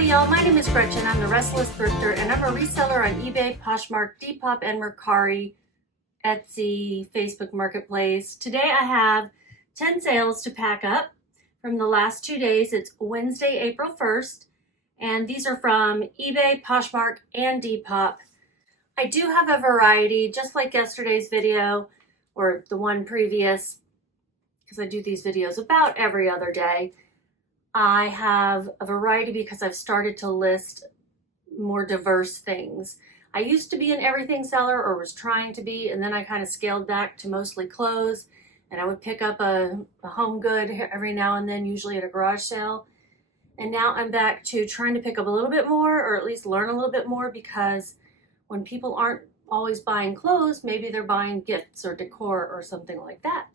Howdy y'all, my name is Gretchen. I'm the Restless Thrifter and I'm a reseller on eBay, Poshmark, Depop, and Mercari, Etsy, Facebook Marketplace. Today I have 10 sales to pack up from the last 2 days. It's Wednesday, April 1st, and these are from eBay, Poshmark, and Depop. I do have a variety, just like yesterday's video or the one previous, because I do these videos about every other day. I have a variety because I've started to list more diverse things. I used to be an everything seller, or was trying to be, and then I kind of scaled back to mostly clothes, and I would pick up a home good every now and then, usually at a garage sale. And now I'm back to trying to pick up a little bit more, or at least learn a little bit more, because when people aren't always buying clothes, maybe they're buying gifts or decor or something like that.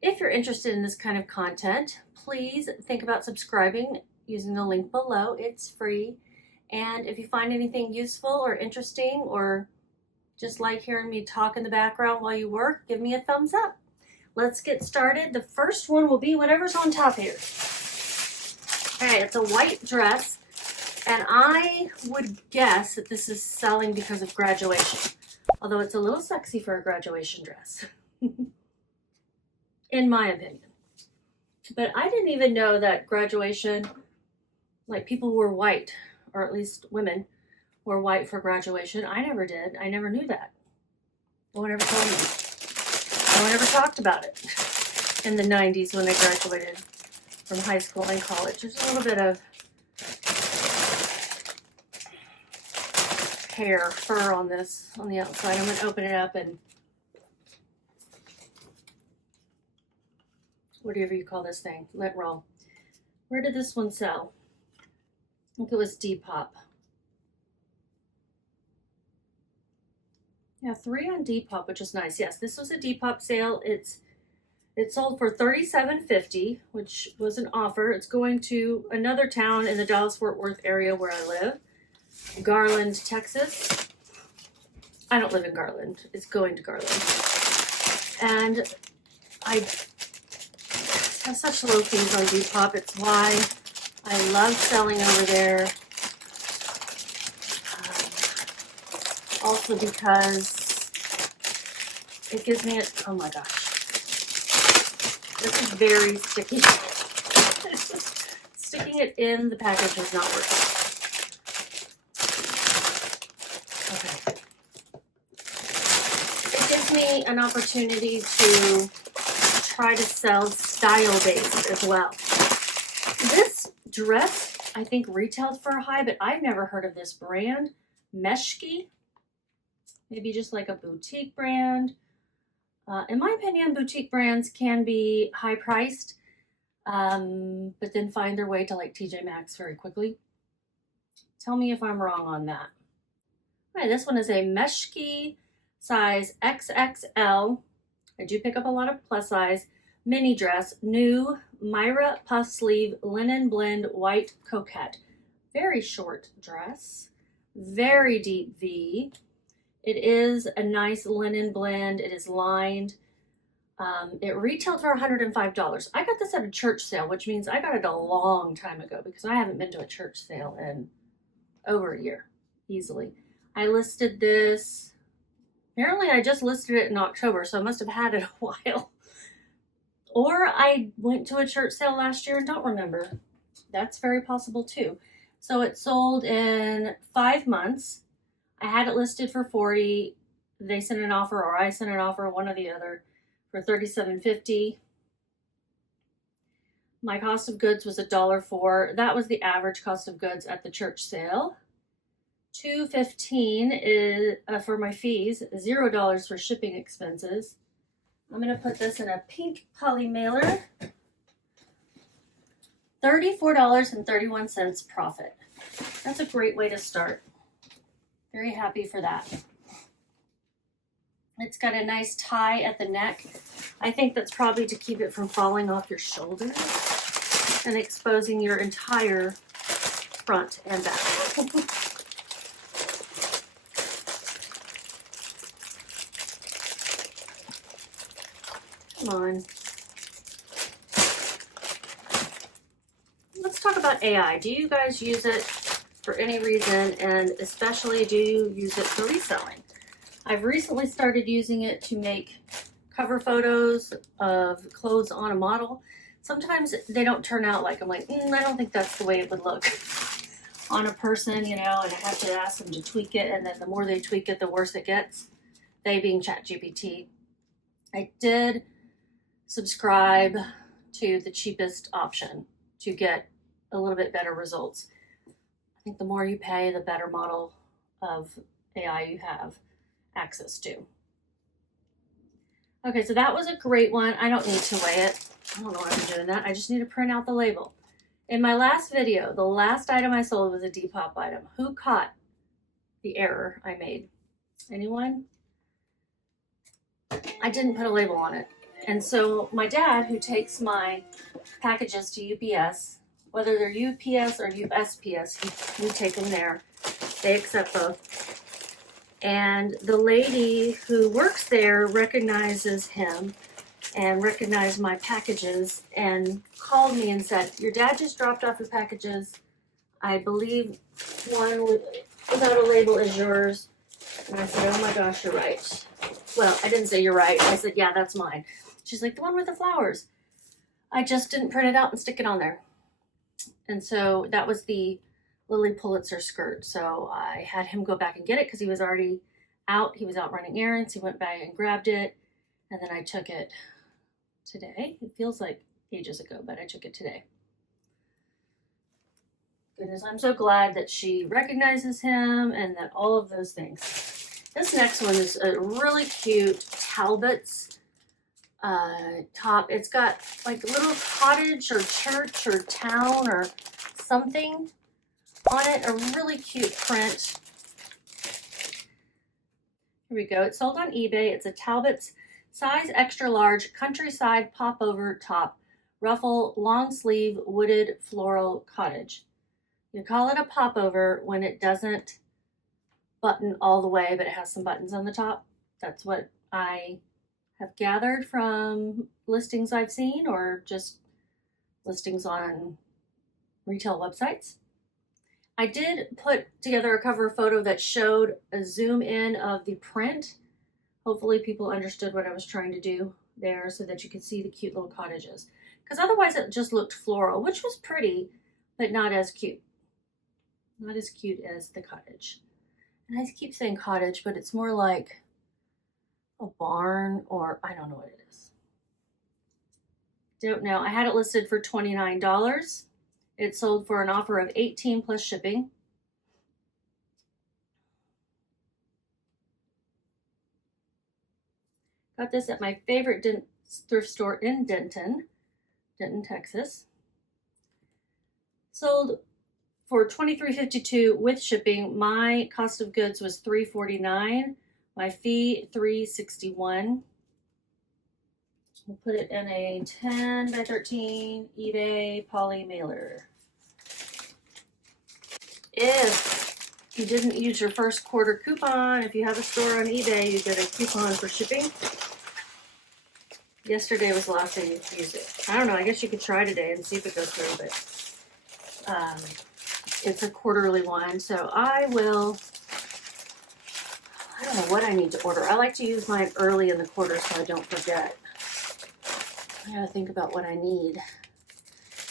If you're interested in this kind of content, please think about subscribing using the link below. It's free. And if you find anything useful or interesting, or just like hearing me talk in the background while you work, give me a thumbs up. Let's get started. The first one will be whatever's on top here. Okay, it's a white dress, and I would guess that this is selling because of graduation, although it's a little sexy for a graduation dress. In my opinion. But I didn't even know that graduation, like people wore white, or at least women wore white for graduation. I never did. I never knew that. No one ever told me. No one ever talked about it in the 90s when I graduated from high school and college. There's a little bit of hair, fur on this, on the outside. I'm going to open it up and whatever you call this thing, let roll. Where did this one sell? I think it was Depop. Yeah, 3 on Depop, which is nice. Yes, this was a Depop sale. It sold for $37.50, which was an offer. It's going to another town in the Dallas-Fort Worth area where I live, Garland, Texas. I don't live in Garland. It's going to Garland. And I have such low fees on Depop. It's why I love selling over there. Also because it gives me oh my gosh. This is very sticky. Sticking it in the package is not working. Okay. It gives me an opportunity to try to sell style-based as well. This dress, I think, retailed for a high, but I've never heard of this brand. Meshki, maybe just like a boutique brand. In my opinion, boutique brands can be high-priced, but then find their way to like TJ Maxx very quickly. Tell me if I'm wrong on that. All right, this one is a Meshki size XXL. I do pick up a lot of plus size. Mini dress, new Myra puff sleeve linen blend white coquette. Very short dress, very deep V. It is a nice linen blend. It is lined. It retailed for $105. I got this at a church sale, which means I got it a long time ago because I haven't been to a church sale in over a year, easily. I listed this, apparently I just listed it in October, so I must have had it a while. Or I went to a church sale last year and don't remember. That's very possible too. So it sold in 5 months. I had it listed for $40. They sent an offer, or I sent an offer, one or the other, for $37.50. My cost of goods was $1.04. That was the average cost of goods at the church sale. $2.15 is for my fees, $0 for shipping expenses. I'm going to put this in a pink poly mailer. $34.31 profit. That's a great way to start. Very happy for that. It's got a nice tie at the neck. I think that's probably to keep it from falling off your shoulders and exposing your entire front and back. Come on. talk about AI. Do you guys use it for any reason, and especially do you use it for reselling? I've recently started using it to make cover photos of clothes on a model. Sometimes they don't turn out like I'm like, I don't think that's the way it would look on a person, you know, and I have to ask them to tweak it, and then the more they tweak it, the worse it gets. They being ChatGPT. I did subscribe to the cheapest option to get a little bit better results. I think the more you pay, the better model of AI you have access to. Okay, so that was a great one. I don't need to weigh it. I don't know why I'm doing that. I just need to print out the label. In my last video, the last item I sold was a Depop item. Who caught the error I made? Anyone? I didn't put a label on it. And so my dad, who takes my packages to UPS, whether they're UPS or USPS, we take them there. They accept both. And the lady who works there recognizes him and recognized my packages and called me and said, your dad just dropped off your packages. I believe one without a label is yours. And I said, oh my gosh, you're right. Well, I didn't say you're right. I said, yeah, that's mine. She's like, the one with the flowers. I just didn't print it out and stick it on there. And so that was the Lily Pulitzer skirt. So I had him go back and get it because he was already out. He was out running errands. He went back and grabbed it. And then I took it today. It feels like ages ago, but I took it today. Goodness, I'm so glad that she recognizes him and that all of those things. This next one is a really cute Talbots top. It's got like a little cottage or church or town or something on it. A really cute print. Here we go. It's sold on eBay. It's a Talbots size extra large countryside popover top, ruffle, long sleeve, wooded floral cottage. You call it a popover when it doesn't button all the way, but it has some buttons on the top. That's what I have gathered from listings I've seen or just listings on retail websites. I did put together a cover photo that showed a zoom in of the print. Hopefully people understood what I was trying to do there so that you could see the cute little cottages. Because otherwise it just looked floral, which was pretty, but not as cute. Not as cute as the cottage. And I keep saying cottage, but it's more like a barn or I don't know what it is. Don't know. I had it listed for $29. It sold for an offer of $18 plus shipping. Got this at my favorite thrift store in Denton, Texas. Sold for $23.52 with shipping. My cost of goods was $3.49. My fee $3.61. We'll put it in a 10 by 13 eBay poly mailer. If you didn't use your first quarter coupon, if you have a store on eBay, you get a coupon for shipping. Yesterday was the last day you could use it. I don't know, I guess you could try today and see if it goes through, but it's a quarterly one, so I don't know what I need to order. I like to use mine early in the quarter so I don't forget. I gotta think about what I need.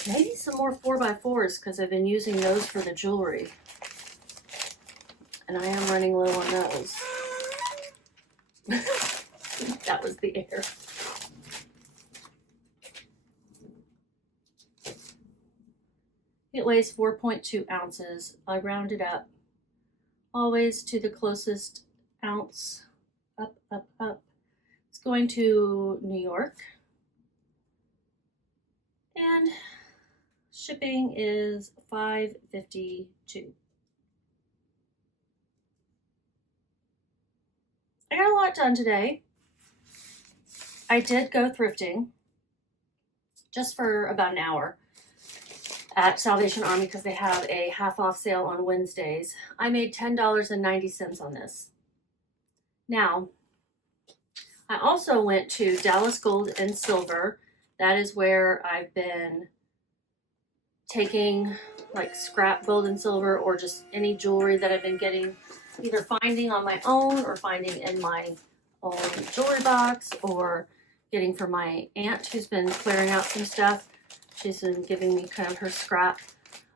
Maybe some more 4x4s because I've been using those for the jewelry. And I am running low on those. That was the air. It weighs 4.2 ounces. I round it up always to the closest ounce. Up, up, up. It's going to New York. And shipping is $5.52. I got a lot done today. I did go thrifting just for about an hour at Salvation Army because they have a half off sale on Wednesdays. I made $10.90 on this. Now, I also went to Dallas Gold and Silver. That is where I've been taking like scrap gold and silver or just any jewelry that I've been getting, either finding on my own or finding in my own jewelry box, or getting from my aunt who's been clearing out some stuff. She's been giving me kind of her scrap.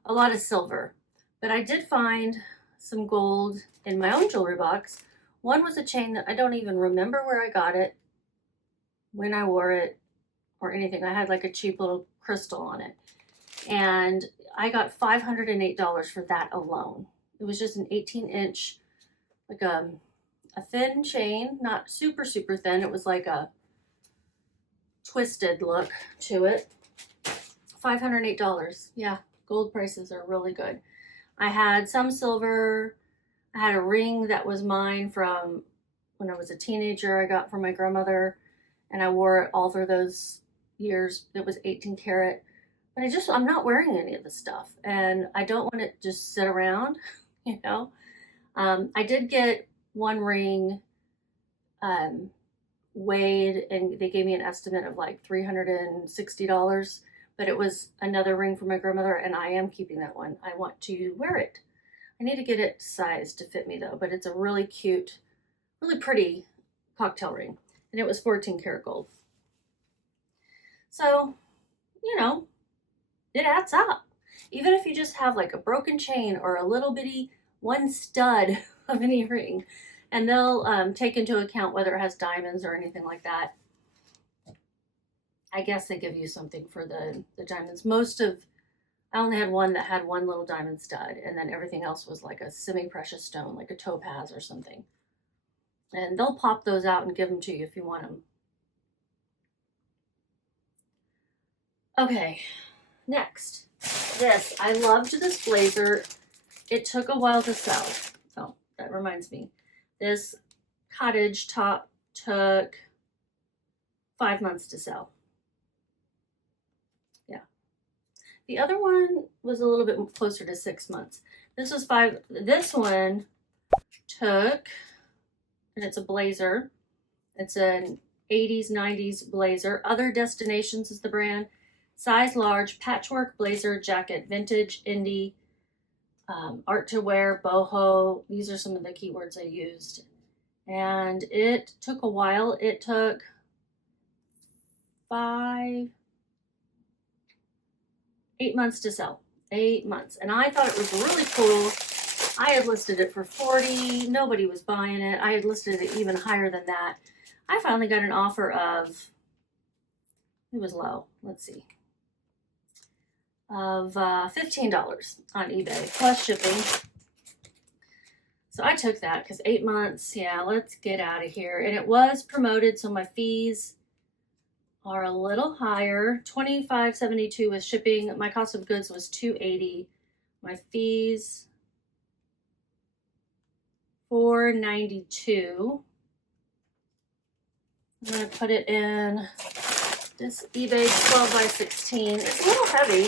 A lot of silver. But I did find some gold in my own jewelry box. One was a chain that I don't even remember where I got it, when I wore it, or anything. I had like a cheap little crystal on it. And I got $508 for that alone. It was just an 18-inch, like a thin chain, not super, super thin. It was like a twisted look to it. $508. Yeah, gold prices are really good. I had some silver. I had a ring that was mine from when I was a teenager. I got from my grandmother, and I wore it all through those years. It was 18 karat. But I'm not wearing any of this stuff, and I don't want it to just sit around, you know. I did get one ring weighed, and they gave me an estimate of like $360, but it was another ring from my grandmother, and I am keeping that one. I want to wear it. I need to get it sized to fit me though, but it's a really cute, really pretty cocktail ring, and it was 14 karat gold. So, you know, it adds up. Even if you just have like a broken chain or a little bitty one stud of any ring, and they'll take into account whether it has diamonds or anything like that. I guess they give you something for the diamonds. I only had one that had one little diamond stud, and then everything else was like a semi-precious stone, like a topaz or something. And they'll pop those out and give them to you if you want them. Okay. Next, this. I loved this blazer. It took a while to sell. Oh, that reminds me. This cottage top took 5 months to sell. Yeah. The other one was a little bit closer to 6 months. This was 5. This one took, and it's a blazer. It's an 80s, 90s blazer. Other Destinations is the brand. Size large, patchwork blazer jacket, vintage, indie, art to wear, boho. These are some of the keywords I used. And it took a while. It took 8 months to sell. 8 months. And I thought it was really cool. I had listed it for $40. Nobody was buying it. I had listed it even higher than that. I finally got an offer of, it was low. Let's see. Of $15 on eBay plus shipping. So I took that because 8 months, yeah, let's get out of here. And it was promoted, so my fees are a little higher. $25.72 with shipping. My cost of goods was $280. My fees $492. I'm gonna put it in this eBay 12 by 16. It's a little heavy.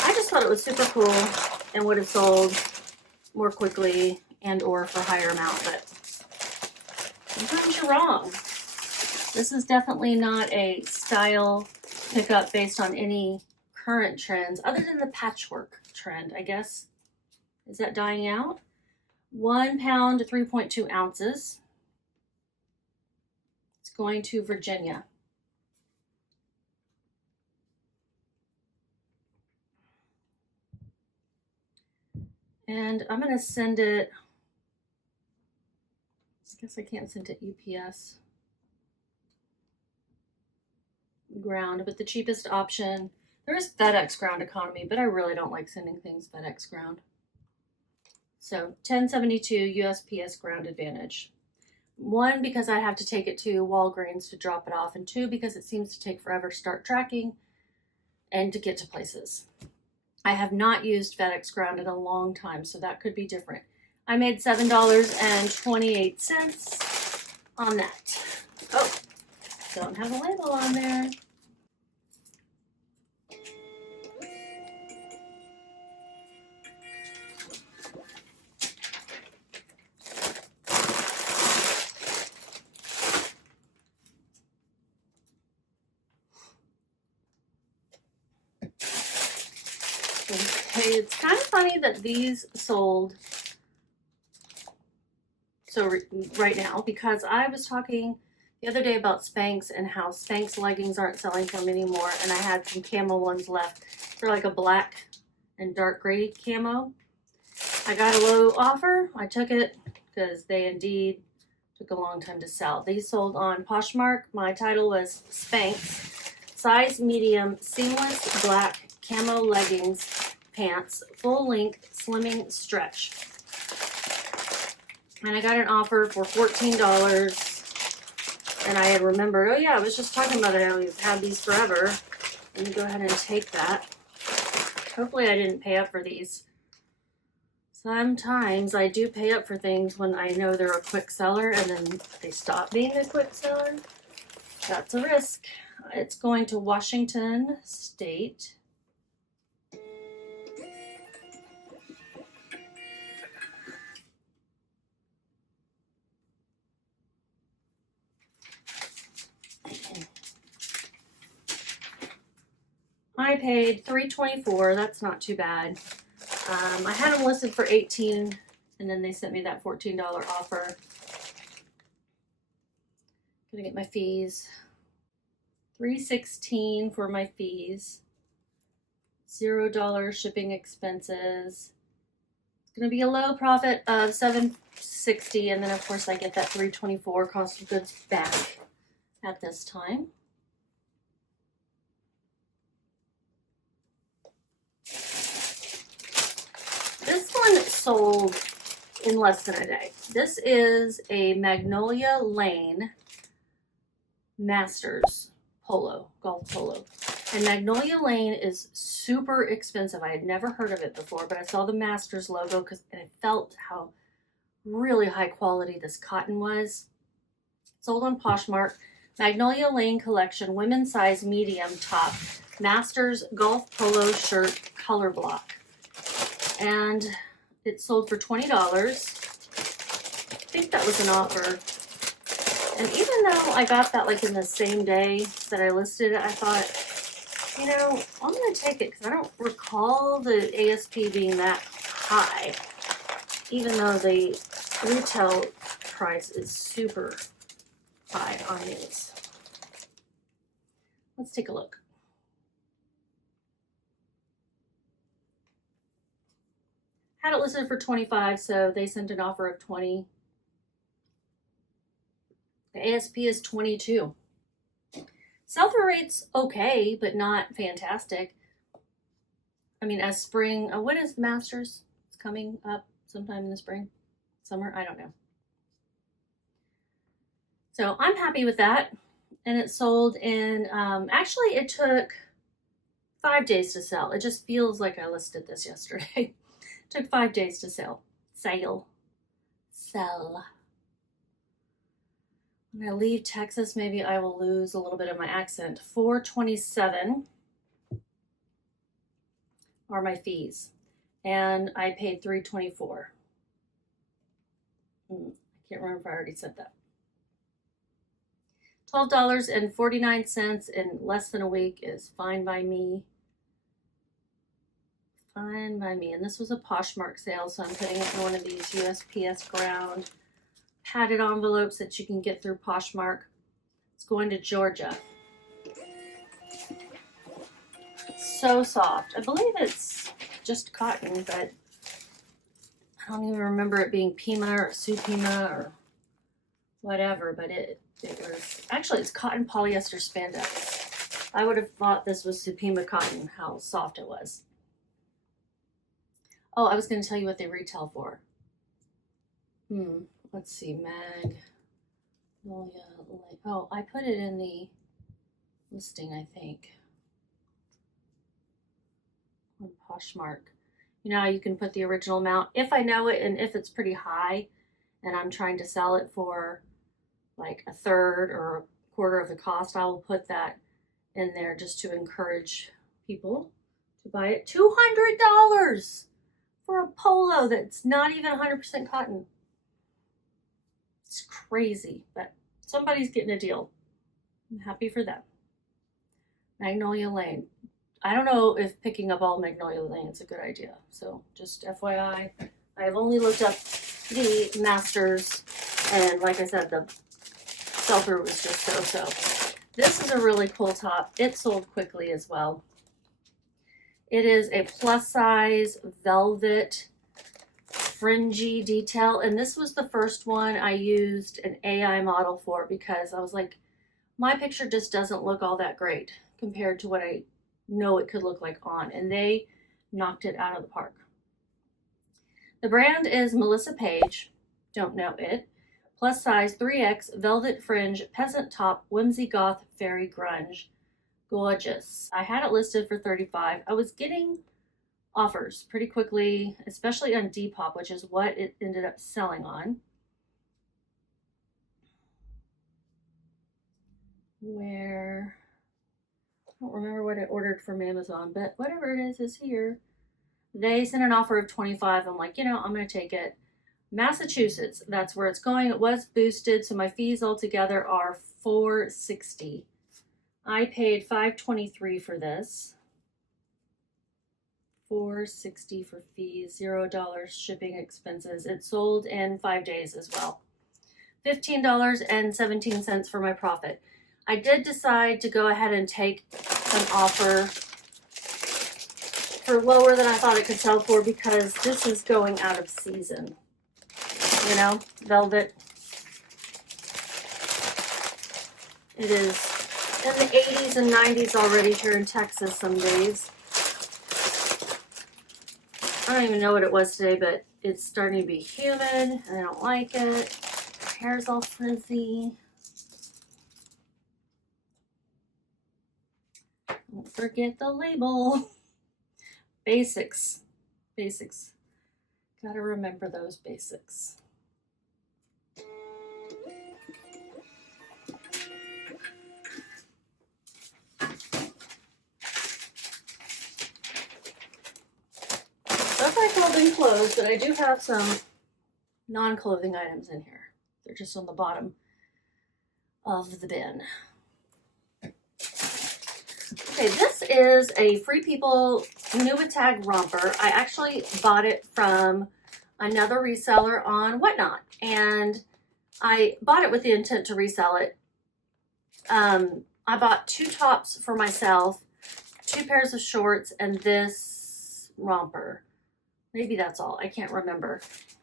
I just thought it was super cool and would have sold more quickly and or for a higher amount, but sometimes you're wrong. This is definitely not a style pickup based on any current trends other than the patchwork trend, I guess. Is that dying out? 1 pound, 3.2 ounces. It's going to Virginia. And I'm going to send it, I guess I can't send it UPS ground, but the cheapest option, there is FedEx ground economy, but I really don't like sending things FedEx ground. So $10.72 USPS ground advantage. 1, because I have to take it to Walgreens to drop it off, and 2, because it seems to take forever to start tracking and to get to places. I have not used FedEx ground in a long time, so that could be different. I made $7.28 on that. Oh, don't have a label on there. Okay, it's kind of funny that these sold so right now, because I was talking the other day about Spanx and how Spanx leggings aren't selling for them anymore, and I had some camo ones left. They're like a black and dark gray camo. I got a low offer. I took it because they indeed took a long time to sell. These sold on Poshmark. My title was Spanx, size medium, seamless black camo leggings, pants, full length, slimming stretch. And I got an offer for $14. And I had remembered, oh yeah, I was just talking about it. I've had these forever. Let me go ahead and take that. Hopefully I didn't pay up for these. Sometimes I do pay up for things when I know they're a quick seller and then they stop being a quick seller. That's a risk. It's going to Washington State. I paid $3.24. That's not too bad. I had them listed for $18, and then they sent me that $14 offer. Gonna get my fees. $3.16 for my fees. $0 shipping expenses. It's gonna be a low profit of $7.60, and then of course I get that $3.24 cost of goods back at this time. This one sold in less than a day. This is a Magnolia Lane Masters polo, golf polo. And Magnolia Lane is super expensive. I had never heard of it before, but I saw the Masters logo because I felt how really high quality this cotton was. Sold on Poshmark. Magnolia Lane collection, women's size medium top, Masters golf polo shirt color block. And it sold for $20. I think that was an offer. And even though I got that like in the same day that I listed it, I thought, you know, I'm going to take it because I don't recall the ASP being that high, even though the retail price is super high on these. Let's take a look. Had it listed for $25, so they sent an offer of $20. The ASP is $22. Sell-through rate's okay, but not fantastic. I mean, as spring, when is Masters? It's coming up sometime in the spring, summer, I don't know. So I'm happy with that. And it sold in, actually it took 5 days to sell. It just feels like I listed this yesterday. Took 5 days to sell. Sell. When I leave Texas, maybe I will lose a little bit of my accent. $4.27 are my fees. And I paid $3.24. I can't remember if I already said that. $12.49 in less than a week is fine by me. Fine by me. And this was a Poshmark sale, so I'm putting it in one of these USPS ground padded envelopes that you can get through Poshmark. It's going to Georgia. It's so soft. I believe it's just cotton, but I don't even remember it being Pima or Supima or whatever, but it was, actually it's cotton polyester spandex. I would have thought this was Supima cotton, how soft it was. Oh, I was going to tell you what they retail for. Let's see, oh, I put it in the listing, I think. On Poshmark. You know how you can put the original amount if I know it, and if it's pretty high and I'm trying to sell it for like a third or a quarter of the cost, I will put that in there just to encourage people to buy it. $200 for a polo that's not even 100% cotton. It's crazy, but somebody's getting a deal. I'm happy for them. Magnolia Lane. I don't know if picking up all Magnolia Lane is a good idea. So just FYI, I've only looked up the masters, and like I said, the sell-through was just so-so. This is a really cool top. It sold quickly as well. It is a plus size velvet fringy detail, and this was the first one I used an AI model for because I was like, my picture just doesn't look all that great compared to what I know it could look like on, and they knocked it out of the park. The brand is Melissa Page, don't know it. Plus size 3X velvet fringe peasant top whimsy goth fairy grunge. Gorgeous. I had it listed for $35. I was getting offers pretty quickly, especially on Depop, which is what it ended up selling on. Where I don't remember what I ordered from Amazon, but whatever it is here. They sent an offer of $25. I'm like, you know, I'm going to take it. Massachusetts, that's where it's going. It was boosted, so my fees altogether are $460. I paid $523 for this. $460 for fees, $0 shipping expenses. It sold in 5 days as well. $15.17 for my profit. I did decide to go ahead and take an offer for lower than I thought it could sell for because this is going out of season. You know, velvet. It is in the 80s and 90s already here in Texas some days. I don't even know what it was today, but it's starting to be humid and I don't like it. My hair's all frizzy. Don't forget the label. Basics. Basics. Gotta remember those basics. That's my clothing clothes, but I do have some non-clothing items in here. They're just on the bottom of the bin. Okay, this is a Free People new with tag romper. I actually bought it from another reseller on Whatnot, and I bought it with the intent to resell it. I bought 2 tops for myself, 2 pairs of shorts, and this romper. Maybe that's all. I can't remember.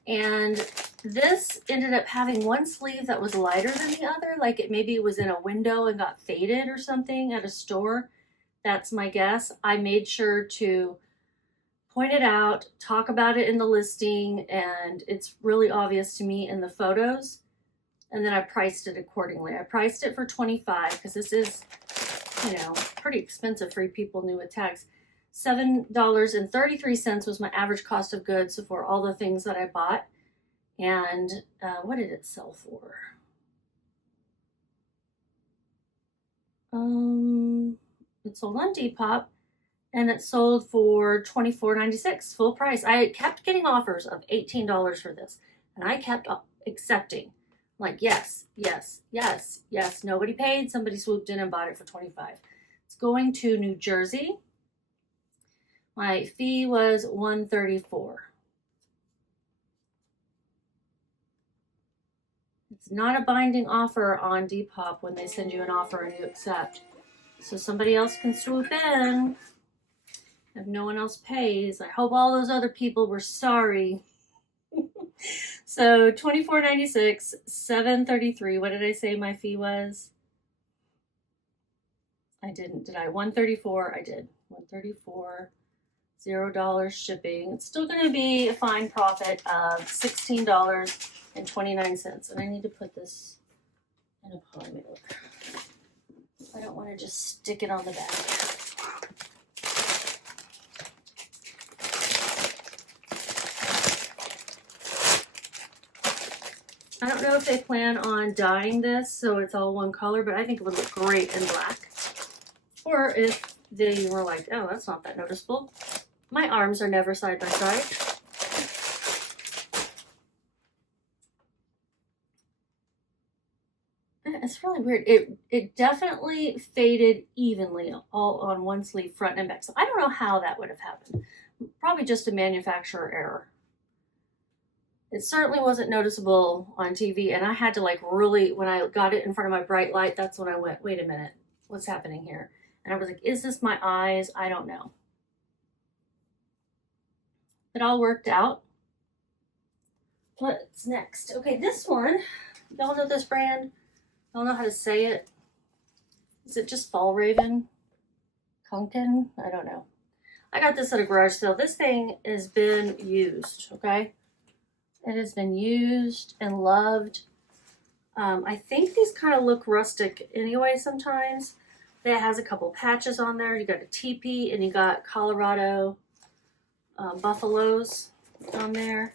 And this ended up having one sleeve that was lighter than the other, like it maybe was in a window and got faded or something at a store. That's my guess. I made sure to point it out, talk about it in the listing, and it's really obvious to me in the photos. And then I priced it accordingly. I priced it for $25 because this is, you know, pretty expensive Free People new with tags. $7.33 was my average cost of goods for all the things that I bought. And what did it sell for? It sold on Depop, and it sold for $24.96 full price. I kept getting offers of $18 for this, and I kept accepting. Like, yes, yes, yes, yes. Nobody paid. Somebody swooped in and bought it for $25. It's going to New Jersey. My fee was $134. It's not a binding offer on Depop when they send you an offer and you accept. So somebody else can swoop in if no one else pays. I hope all those other people were sorry. So $24.96, $7.33. What did I say my fee was? I didn't, did I? $134. I did. $134. $0 shipping. It's still going to be a fine profit of $16.29. And I need to put this in a polymer. I don't want to just stick it on the back. I don't know if they plan on dyeing this so it's all one color, but I think it would look great in black. Or if they were like, oh, that's not that noticeable. My arms are never side by side. It's really weird. It definitely faded evenly all on one sleeve, front and back. So I don't know how that would have happened. Probably just a manufacturer error. It certainly wasn't noticeable on TV, and I had to like really, when I got it in front of my bright light, that's when I went, wait a minute, what's happening here? And I was like, is this my eyes? I don't know. It all worked out. What's next? Okay, this one, y'all know this brand? I don't know how to say it. Is it just Fjallraven? Kunken? I don't know. I got this at a garage sale. This thing has been used, okay? It has been used and loved. I think these kind of look rustic anyway sometimes. It has a couple patches on there. You got a teepee and you got Colorado buffaloes on there.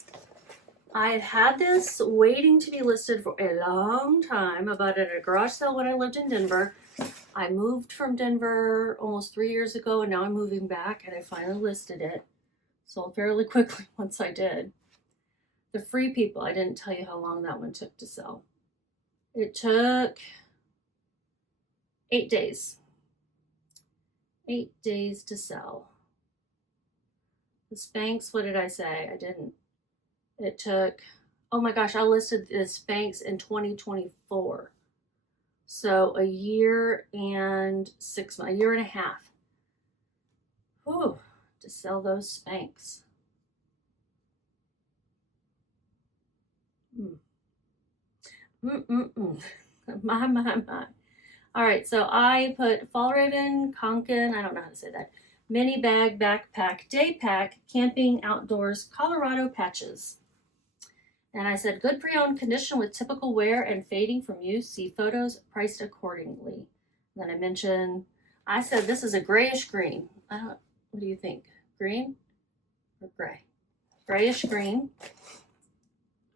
I had this waiting to be listed for a long time. I bought it at a garage sale when I lived in Denver. I moved from Denver almost 3 years ago, and now I'm moving back, and I finally listed it. Sold fairly quickly once I did. The Free People, I didn't tell you how long that one took to sell. It took 8 days. 8 days to sell. The Spanx, what did I say? I didn't. It took, oh my gosh, I listed the Spanx in 2024. So a year and 6 months, a year and a half. Whew, to sell those Spanx. My. All right, so I put Fjallraven, Konkin, I don't know how to say that, mini bag, backpack, day pack, camping, outdoors, Colorado patches. And I said, good pre-owned condition with typical wear and fading from use. See photos, priced accordingly. And then I mentioned, I said this is a grayish green. What do you think? Green or gray? Grayish green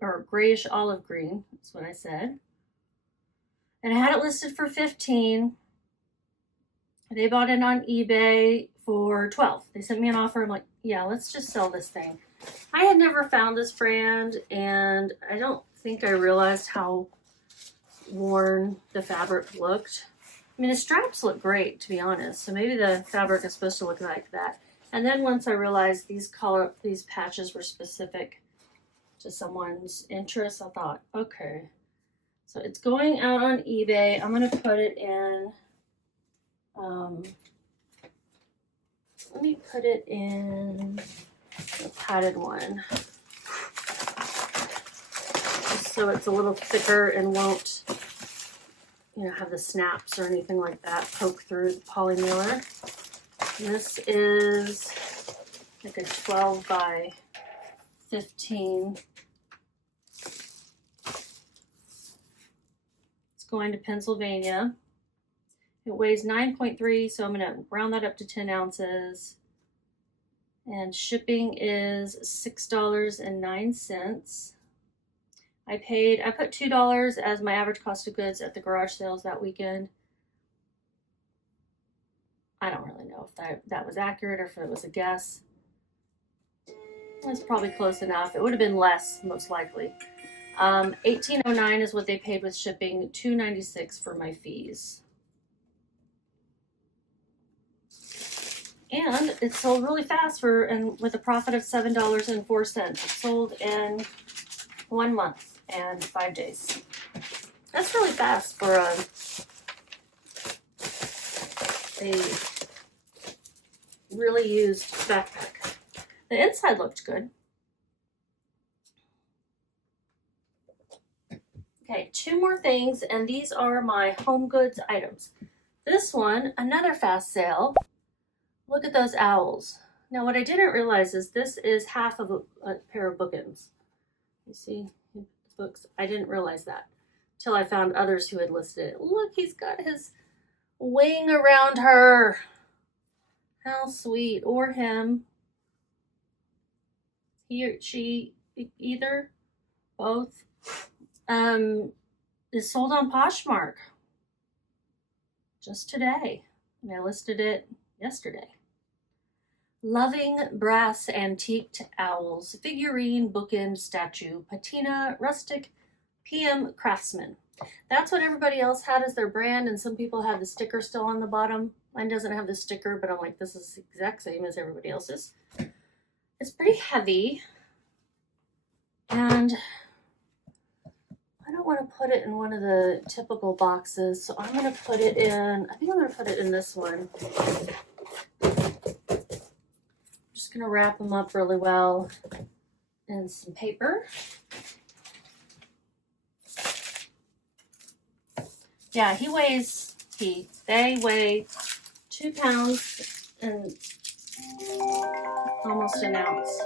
or grayish olive green. That's what I said. And I had it listed for $15. They bought it on eBay for $12. They sent me an offer. I'm like, yeah, let's just sell this thing. I had never found this brand, and I don't think I realized how worn the fabric looked. I mean, the straps look great, to be honest. So maybe the fabric is supposed to look like that. And then once I realized these patches were specific to someone's interest, I thought, okay. So it's going out on eBay. I'm going to put it in, let me put it in a padded one, just so it's a little thicker and won't, have the snaps or anything like that poke through the poly mailer. And this is like a 12 by 15. It's going to Pennsylvania. It weighs 9.3, so I'm going to round that up to 10 ounces. And shipping is $6.09. I put $2 as my average cost of goods at the garage sales that weekend. I don't really know if that was accurate or if it was a guess. It was probably close enough. It would have been less, most likely. $18.09 is what they paid with shipping, $2.96 for my fees. And it sold really fast with a profit of $7.04. It sold in 1 month and 5 days. That's really fast for a really used backpack. The inside looked good. Okay, 2 more things, and these are my home goods items. This one, another fast sale. Look at those owls. Now, what I didn't realize is this is half of a pair of bookends. You see the books? I didn't realize that until I found others who had listed it. Look, he's got his wing around her. How sweet. Or him. He or she, either, both. Is sold on Poshmark just today. And I listed it yesterday. Loving brass antiqued owls, figurine, bookend, statue, patina, rustic, PM craftsman. That's what everybody else had as their brand, and some people had the sticker still on the bottom. Mine doesn't have the sticker, but I'm like, this is the exact same as everybody else's. It's pretty heavy, and I don't want to put it in one of the typical boxes, so I'm going to put it in, I think I'm going to put it in this one. I'm just going to wrap them up really well in some paper. Yeah, they weigh 2 pounds and almost an ounce.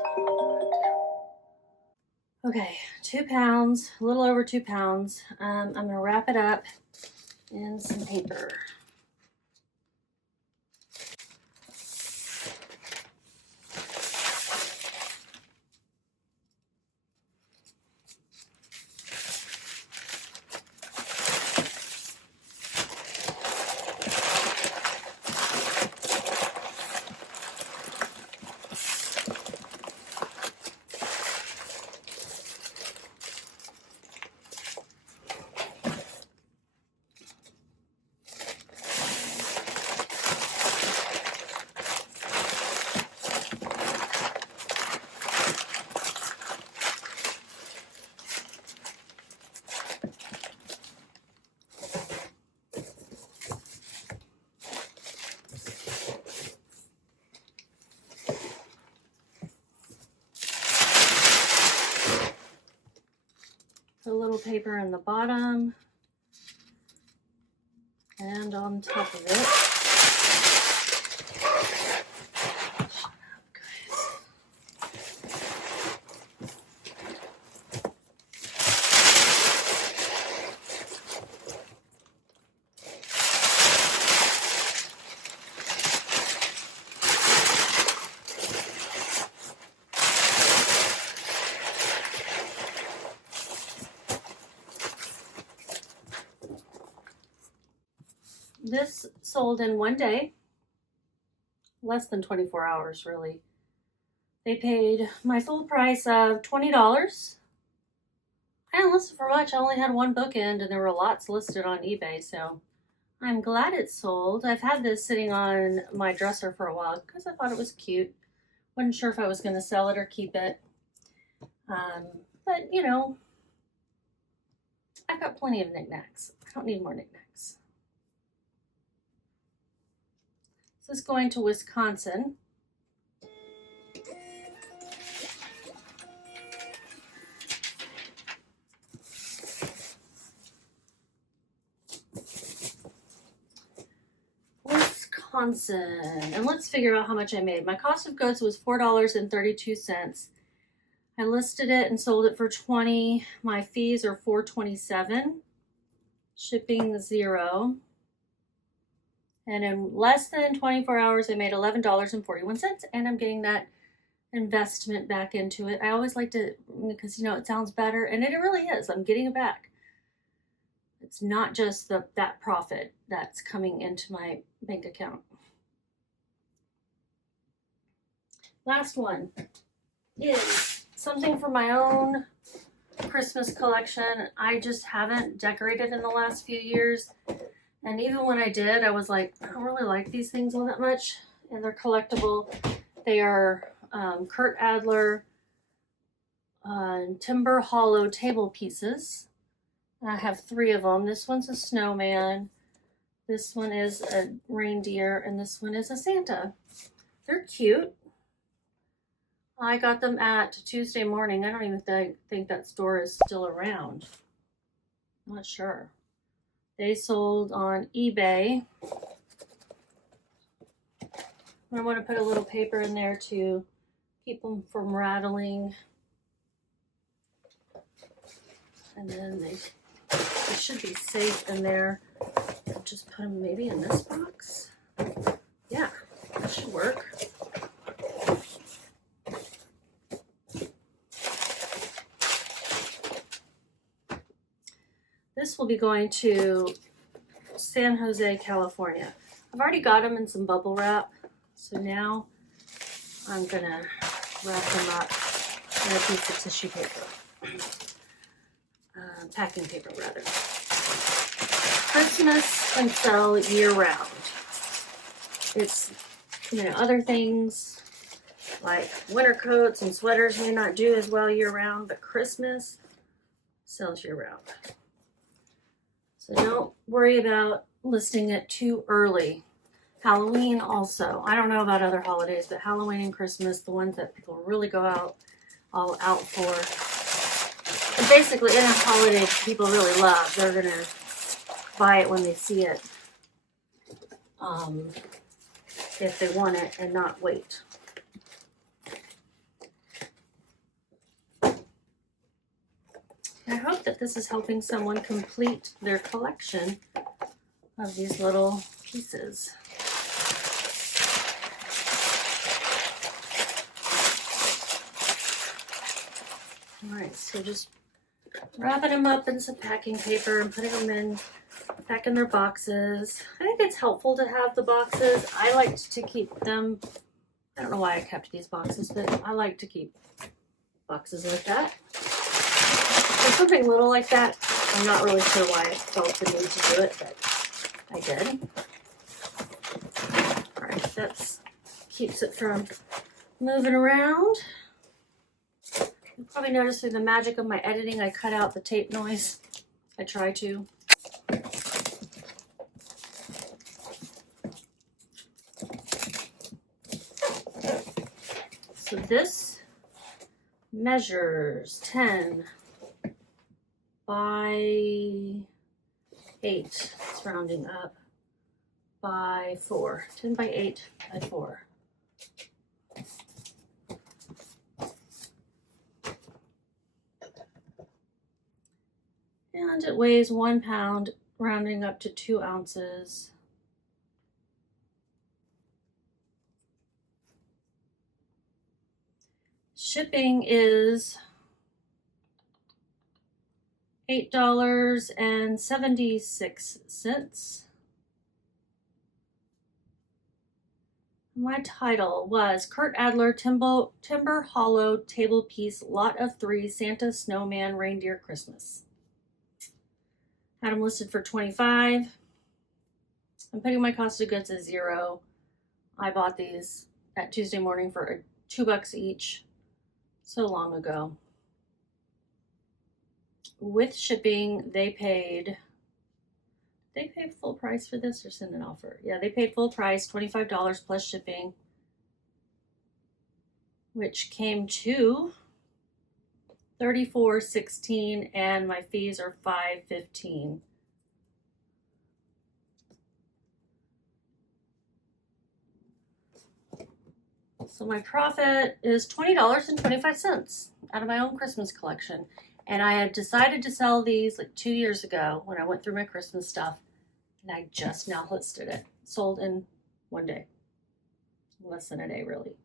Okay, 2 pounds, a little over 2 pounds. I'm gonna wrap it up in some paper. A little paper in the bottom and on top of it. Shut up, guys. This sold in one day, less than 24 hours really. They paid my full price of $20. I didn't list it for much. I only had one bookend and there were lots listed on eBay, so I'm glad it sold. I've had this sitting on my dresser for a while because I thought it was cute. Wasn't sure if I was going to sell it or keep it. But you know, I've got plenty of knickknacks. I don't need more knickknacks. This is going to Wisconsin. And let's figure out how much I made. My cost of goods was $4.32. I listed it and sold it for $20. My fees are $4.27. Shipping $0. And in less than 24 hours, I made $11.41, and I'm getting that investment back into it. I always like to, because you know, it sounds better, and it really is. I'm getting it back. It's not just that profit that's coming into my bank account. Last one is something for my own Christmas collection. I just haven't decorated in the last few years. And even when I did, I was like, I don't really like these things all that much. And they're collectible. They are Kurt Adler timber hollow table pieces. I have 3 of them. This one's a snowman. This one is a reindeer. And this one is a Santa. They're cute. I got them at Tuesday Morning. I don't even think that store is still around. I'm not sure. They sold on eBay. I want to put a little paper in there to keep them from rattling. And then they should be safe in there. I'll just put them maybe in this box. Yeah, that should work. This will be going to San Jose, California. I've already got them in some bubble wrap, so now I'm gonna wrap them up in a piece of tissue paper, packing paper rather. Christmas and sell year round. It's, you know, other things like winter coats and sweaters may not do as well year round, but Christmas sells year round. So don't worry about listing it too early. Halloween also. I don't know about other holidays, but Halloween and Christmas, the ones that people really go all out for. And basically, any holiday people really love, they're going to buy it when they see it. If they want it and not wait. I hope that this is helping someone complete their collection of these little pieces. All right, so just wrapping them up in some packing paper and putting them back in their boxes. I think it's helpful to have the boxes. I like to keep them. I don't know why I kept these boxes, but I like to keep boxes like that. For something little like that, I'm not really sure why I felt the need to do it, but I did. All right, that keeps it from moving around. You'll probably notice through the magic of my editing, I cut out the tape noise. I try to. So this measures 10 by 8, it's rounding up, by 4. 10 by 8 by 4. And it weighs 1 pound, rounding up to 2 ounces. Shipping is $8.76. My title was Kurt Adler Timber Hollow Table Piece Lot of 3 Santa Snowman Reindeer Christmas. Had them listed for $25. I'm putting my cost of goods at $0. I bought these at Tuesday morning for $2 each so long ago. With shipping, they paid full price for this or send an offer? Yeah, they paid full price, $25 plus shipping, which came to $34.16, and my fees are $5.15. So my profit is $20.25 out of my own Christmas collection. And I had decided to sell these like 2 years ago when I went through my Christmas stuff. And I just now listed it. Sold in 1 day. Less than a day, really.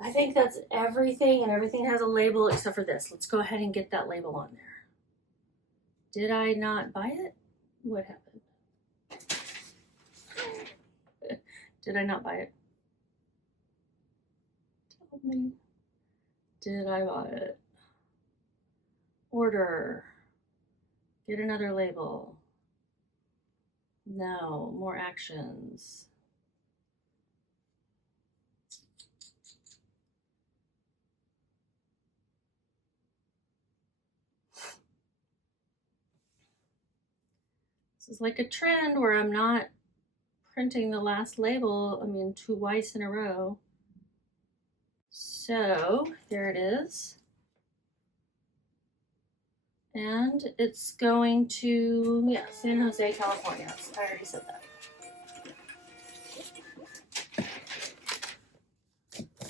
I think that's everything, and everything has a label except for this. Let's go ahead and get that label on there. Did I not buy it? What happened? Did I not buy it? Tell me. Did I buy it? Order. Get another label. No, more actions. This is like a trend where I'm not printing the last label, 2 in a row. So there it is. And it's going to, yeah, San Jose, California. I already said that.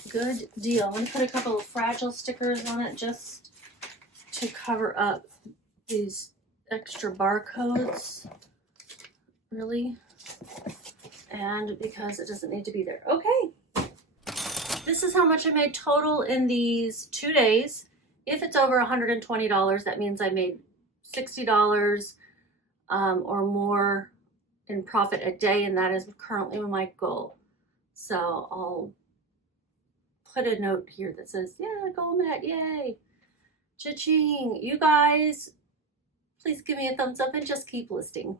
Good deal. I'm going to put a couple of fragile stickers on it just to cover up these extra barcodes, really, and because it doesn't need to be there. Okay, this is how much I made total in these 2 days. If it's over $120, that means I made $60 or more in profit a day, and that is currently my goal. So I'll put a note here that says, yeah, goal met, yay. Cha-ching. You guys please give me a thumbs up and just keep listing.